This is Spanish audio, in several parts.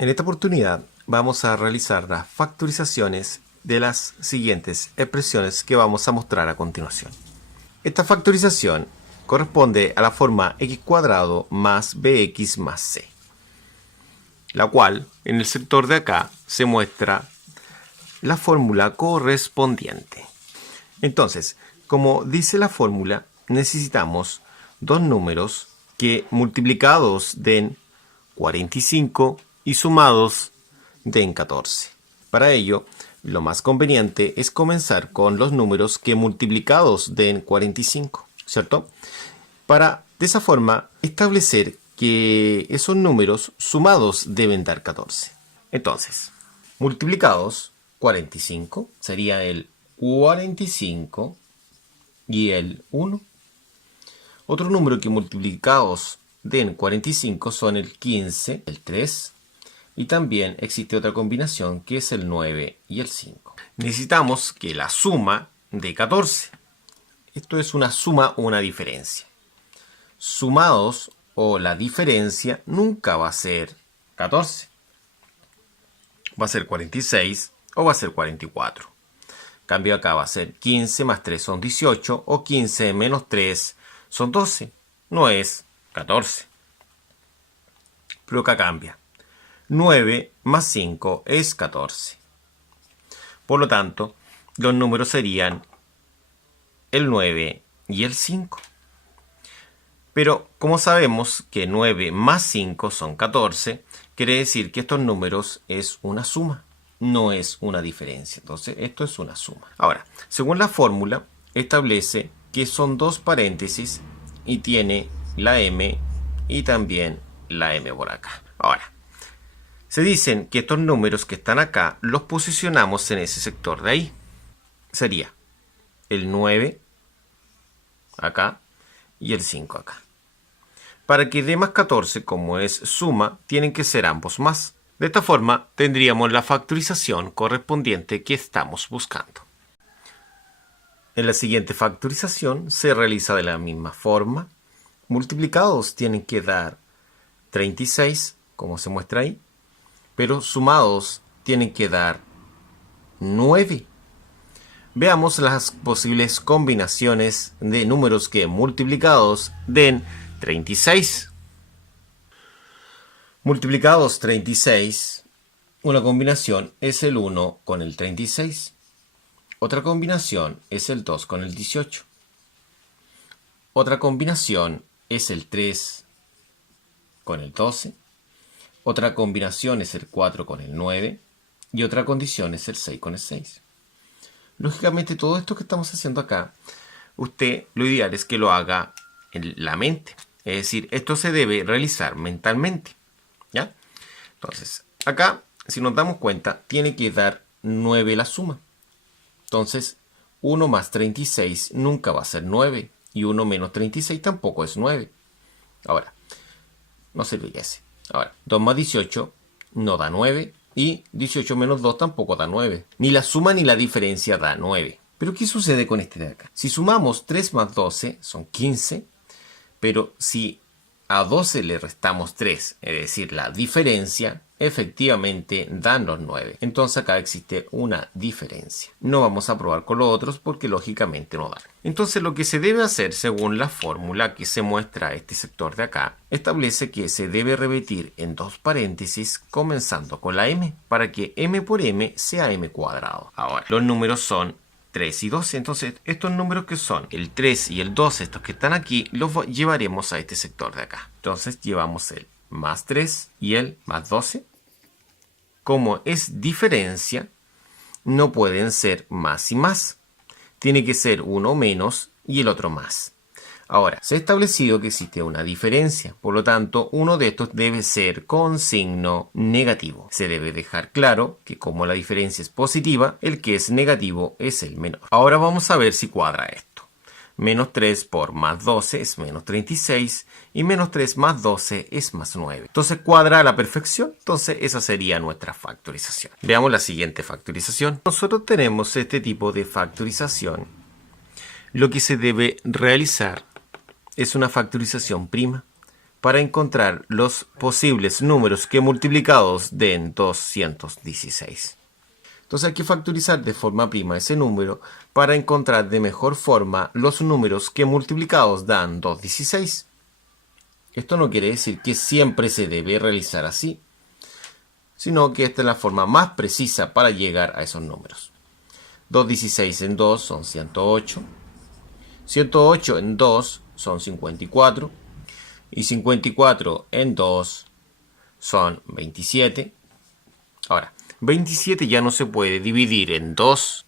En esta oportunidad vamos a realizar las factorizaciones de las siguientes expresiones que vamos a mostrar a continuación. Esta factorización corresponde a la forma x² más bx más c, la cual en el sector de acá se muestra la fórmula correspondiente. Entonces, como dice la fórmula, necesitamos dos números que multiplicados den 45 y sumados den 14. Para ello, lo más conveniente es comenzar con los números que multiplicados den 45, ¿cierto? Para, de esa forma, establecer que esos números sumados deben dar 14. Entonces, multiplicados 45 sería el 45 y el 1. Otro número que multiplicados den 45 son el 15, el 3, y también existe otra combinación que es el 9 y el 5. Necesitamos que la suma dé 14. Esto es una suma o una diferencia. Sumados o la diferencia nunca va a ser 14. Va a ser 46 o va a ser 44. En cambio acá va a ser 15 más 3 son 18 o 15 menos 3 son 12. No es 14. Pero acá cambia. 9 más 5 es 14. Por lo tanto, los números serían el 9 y el 5. Pero como sabemos que 9 más 5 son 14, quiere decir que estos números es una suma, no es una diferencia. Entonces, esto es una suma. Ahora, según la fórmula, establece que son dos paréntesis y tiene la m y también la m por acá. Ahora, se dicen que estos números que están acá los posicionamos en ese sector de ahí. Sería el 9 acá y el 5 acá. Para que dé más 14, como es suma, tienen que ser ambos más. De esta forma, tendríamos la factorización correspondiente que estamos buscando. En la siguiente factorización se realiza de la misma forma. Multiplicados tienen que dar 36, como se muestra ahí, pero sumados tienen que dar 9. Veamos las posibles combinaciones de números que multiplicados den 36. Multiplicados 36, una combinación es el 1 con el 36. Otra combinación es el 2 con el 18. Otra combinación es el 3 con el 12. Otra combinación es el 4 con el 9. Y otra condición es el 6 con el 6. Lógicamente, todo esto que estamos haciendo acá, usted lo ideal es que lo haga en la mente. Es decir, esto se debe realizar mentalmente, ¿ya? Entonces, acá, si nos damos cuenta, tiene que dar 9 la suma. Entonces, 1 más 36 nunca va a ser 9. Y 1 menos 36 tampoco es 9. Ahora, no se olvide. Ahora, 2 más 18 no da 9. Y 18 menos 2 tampoco da 9. Ni la suma ni la diferencia da 9. Pero ¿qué sucede con este de acá? Si sumamos 3 más 12 son 15. Pero si a 12 le restamos 3, es decir, la diferencia, efectivamente dan los 9. Entonces acá existe una diferencia. No vamos a probar con los otros porque lógicamente no dan. Entonces lo que se debe hacer según la fórmula que se muestra este sector de acá, establece que se debe repetir en dos paréntesis comenzando con la m, para que m por m sea m². Ahora, los números son 3 y 12, entonces estos números que son el 3 y el 12, estos que están aquí, los llevaremos a este sector de acá. Entonces llevamos el más 3 y el más 12. Como es diferencia, no pueden ser más y más. Tiene que ser uno menos y el otro más. Ahora, se ha establecido que existe una diferencia, por lo tanto, uno de estos debe ser con signo negativo. Se debe dejar claro que como la diferencia es positiva, el que es negativo es el menor. Ahora vamos a ver si cuadra esto. Menos 3 por más 12 es menos 36 y menos 3 más 12 es más 9. Entonces cuadra a la perfección, entonces esa sería nuestra factorización. Veamos la siguiente factorización. Nosotros tenemos este tipo de factorización. Lo que se debe realizar es una factorización prima. para encontrar los posibles números que multiplicados den 216. Entonces hay que factorizar de forma prima ese número para encontrar de mejor forma los números que multiplicados dan 216. Esto no quiere decir que siempre se debe realizar así, sino que esta es la forma más precisa para llegar a esos números. 216 en 2 son 108. 108 en 2 son 54. Y 54 en 2 son 27. Ahora, 27 ya no se puede dividir en 2.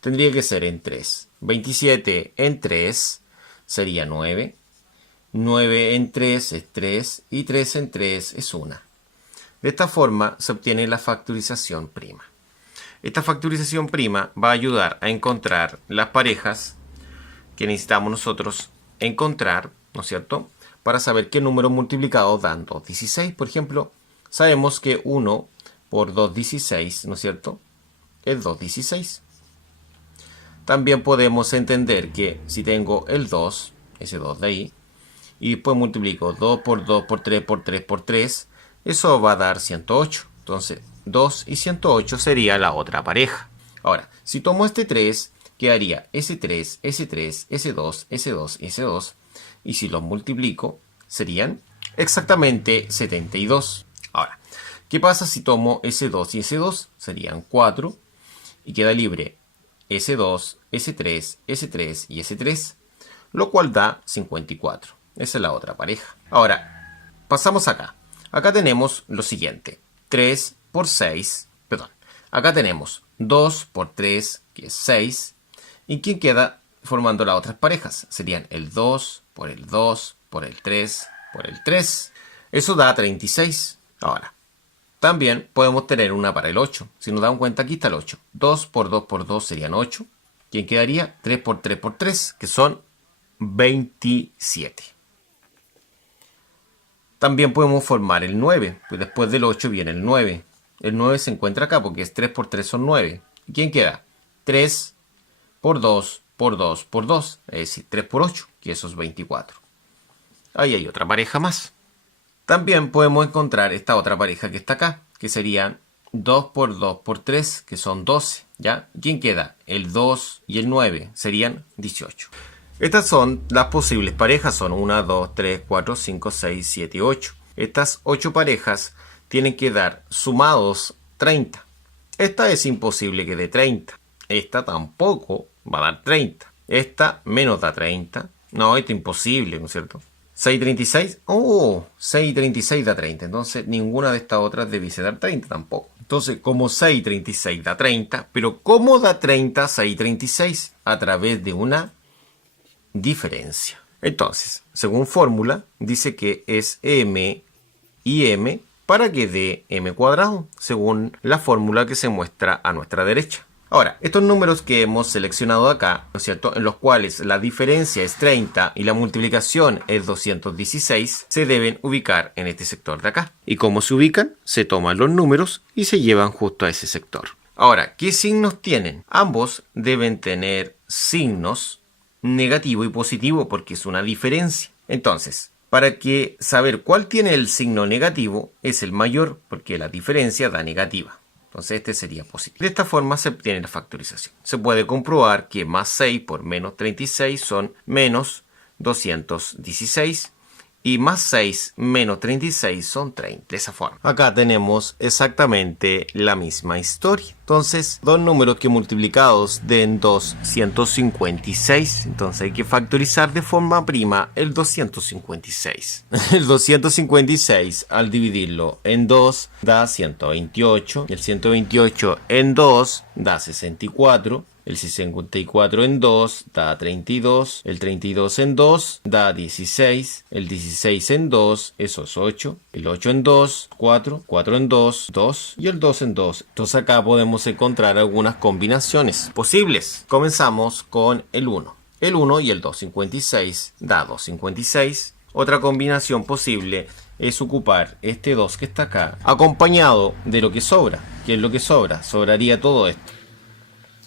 Tendría que ser en 3. 27 en 3 sería 9. 9 en 3 es 3. Y 3 en 3 es 1. De esta forma se obtiene la factorización prima. Esta factorización prima va a ayudar a encontrar las parejas que necesitamos nosotros encontrar, ¿no es cierto?, para saber qué número multiplicado dan 216. Por ejemplo, sabemos que 1 por 216, ¿no es cierto?, es 216. También podemos entender que si tengo el 2, ese 2 de ahí, y después multiplico 2 por 2 por 3 por 3 por 3, eso va a dar 108. Entonces, 2 y 108 sería la otra pareja. Ahora, si tomo este 3, quedaría S3, S3, S2, S2 y S2. Y si los multiplico, serían exactamente 72. Ahora, ¿qué pasa si tomo S2 y S2? Serían 4. Y queda libre S2, S3, S3 y S3. Lo cual da 54. Esa es la otra pareja. Ahora, pasamos acá. Acá tenemos lo siguiente. 3 por 6. Perdón. Acá tenemos 2 por 3, que es 6. ¿Y quién queda formando las otras parejas? Serían el 2 por el 2 por el 3 por el 3. Eso da 36. Ahora, también podemos tener una para el 8. Si nos damos cuenta, aquí está el 8. 2 por 2 por 2 serían 8. ¿Quién quedaría? 3 por 3 por 3, que son 27. También podemos formar el 9. Pues después del 8 viene el 9. El 9 se encuentra acá porque es 3 por 3 son 9. ¿Quién queda? 3 por 2 por 2 por 2. Es decir, 3 por 8, que eso es 24. Ahí hay otra pareja más. También podemos encontrar esta otra pareja que está acá, que serían 2 por 2 por 3, que son 12. ¿Ya? ¿Quién queda? El 2 y el 9 serían 18. Estas son las posibles parejas. Son 1, 2, 3, 4, 5, 6, 7 y 8. Estas 8 parejas tienen que dar sumados 30. Esta es imposible que dé 30. Esta tampoco va a dar 30. Esta menos da 30. No, esto es imposible, ¿no es cierto? 6 y 36. Oh, 6 y 36 da 30. Entonces, ninguna de estas otras debiese dar 30 tampoco. Entonces, como 6 y 36 da 30, pero ¿cómo da 30 6 y 36? A través de una diferencia. Entonces, según fórmula, dice que es m y m para que dé m cuadrado, según la fórmula que se muestra a nuestra derecha. Ahora, estos números que hemos seleccionado acá, ¿no es cierto?, en los cuales la diferencia es 30 y la multiplicación es 216, se deben ubicar en este sector de acá. ¿Y cómo se ubican? Se toman los números y se llevan justo a ese sector. Ahora, ¿qué signos tienen? Ambos deben tener signos negativo y positivo porque es una diferencia. Entonces, para que saber cuál tiene el signo negativo es el mayor porque la diferencia da negativa. Entonces este sería positivo. De esta forma se obtiene la factorización. Se puede comprobar que más 6 por menos 36 son menos 216 y más 6 menos 36 son 30. De esa forma. Acá tenemos exactamente la misma historia. Entonces, dos números que multiplicados den 256. Entonces hay que factorizar de forma prima el 256. El 256 al dividirlo en 2 da 128. El 128 en 2 da 64. El 64 en 2 da 32. El 32 en 2 da 16. El 16 en 2, eso es 8. El 8 en 2, 4. 4 en 2, 2. Y el 2 en 2. Entonces acá podemos encontrar algunas combinaciones posibles. Comenzamos con el 1. El 1 y el 256 da 256. Otra combinación posible es ocupar este 2 que está acá, acompañado de lo que sobra. ¿Qué es lo que sobra? Sobraría todo esto.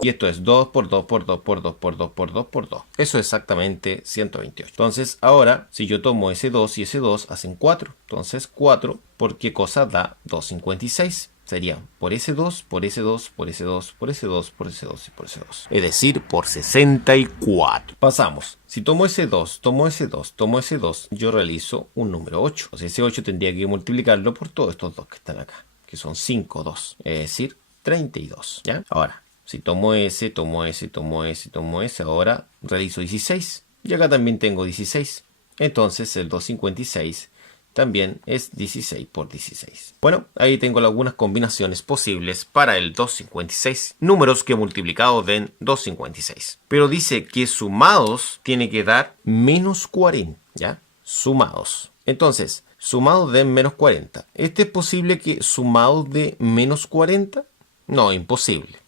Y esto es 2 por 2 por 2 por 2 por 2 por 2 por 2. Eso es exactamente 128. Entonces, ahora, si yo tomo ese 2 y ese 2, hacen 4. Entonces, 4, ¿por qué cosa da 256? Serían por ese 2, por ese 2, por ese 2, por ese 2, por ese 2 y por ese 2. Es decir, por 64. Pasamos. Si tomo ese 2, tomo ese 2, tomo ese 2, yo realizo un número 8. Entonces ese 8 tendría que multiplicarlo por todos estos 2 que están acá, que son 5, 2. Es decir, 32. ¿Ya? Ahora, si tomo ese, tomo ese, tomo ese, tomo ese, ahora realizo 16. Y acá también tengo 16. Entonces el 256 también es 16 por 16. Bueno, ahí tengo algunas combinaciones posibles para el 256. Números que multiplicados den 256. Pero dice que sumados tiene que dar menos 40. ¿Ya? Sumados. Entonces, sumados den menos 40. ¿Este es posible que sumados de menos 40? No, imposible.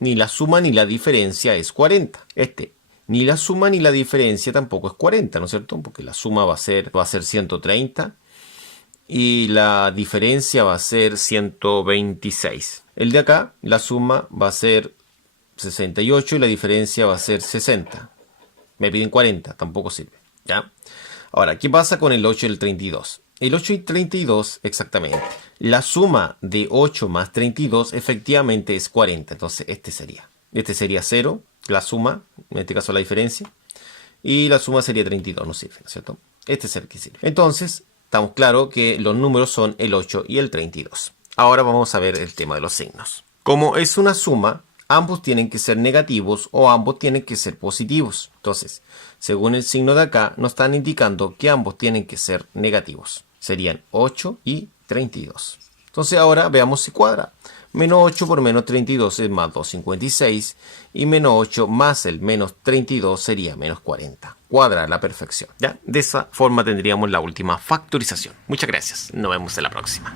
Ni la suma ni la diferencia es 40. Ni la suma ni la diferencia tampoco es 40, ¿no es cierto? Porque la suma va a ser 130 y la diferencia va a ser 126. El de acá, la suma va a ser 68 y la diferencia va a ser 60. Me piden 40, tampoco sirve, ¿ya? Ahora, ¿qué pasa con el 8 y el 32? El 8 y 32, exactamente. La suma de 8 más 32 efectivamente es 40. Entonces, este sería 0, la suma, en este caso la diferencia. Y la suma sería 32, no sirve, ¿no es cierto? Este es el que sirve. Entonces, estamos claros que los números son el 8 y el 32. Ahora vamos a ver el tema de los signos. Como es una suma, ambos tienen que ser negativos o ambos tienen que ser positivos. Entonces, según el signo de acá, nos están indicando que ambos tienen que ser negativos. Serían 8 y 32. Entonces ahora veamos si cuadra. Menos 8 por menos 32 es más 256. Y menos 8 más el menos 32 sería menos 40. Cuadra a la perfección. ¿Ya? De esa forma tendríamos la última factorización. Muchas gracias. Nos vemos en la próxima.